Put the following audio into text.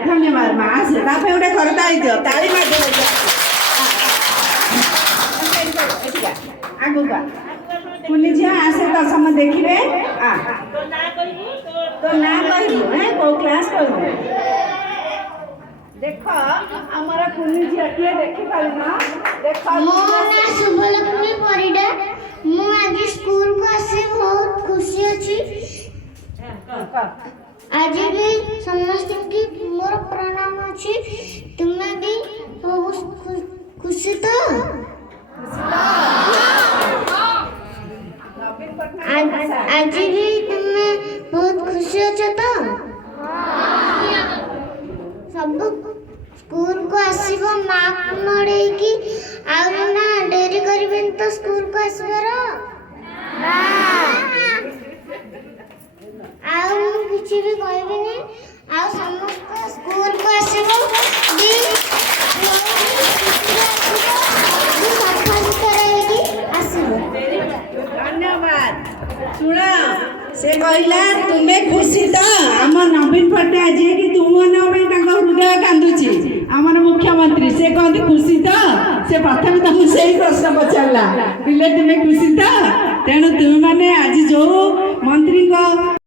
धन्यवाद माँ आसे गोटे करताली दियो ताली मार दियो आगु पुनी झी आसे तो समय देखिए तो ना कह कौ क्लास कह देख आमर पुनी झी किए देखी पार देख मो ना शुभलक्ष्मी परिडा मु आज स्कूल को आसी बहुत खुशी अछि आज भी समस्त की मोर प्रणाम अछि तुम्हें भी बहुत खुशी तो आज भी तुम्हें बहुत खुशी अच्छे तो सब स्कूल को आसीबो मार्क मड़े की आउ ना डेरी करबेन तो स्कूल को आसीबार आउ किछि भी कहबेनी आउ समस्त स्कूल को आसीबो दी सफा सुतरा की आसीबो। धन्यवाद सुन से कहला तुम्हें खुशी तो आम नवीन पट्टनायक जी कि तुम हृदय कांदुची आम मुख्यमंत्री से कहते खुशी तो से प्रथम तुमको से ही प्रश्न पचारा पिले तुम्हें खुशी तो तेणु तुम मैंने आज जो मंत्री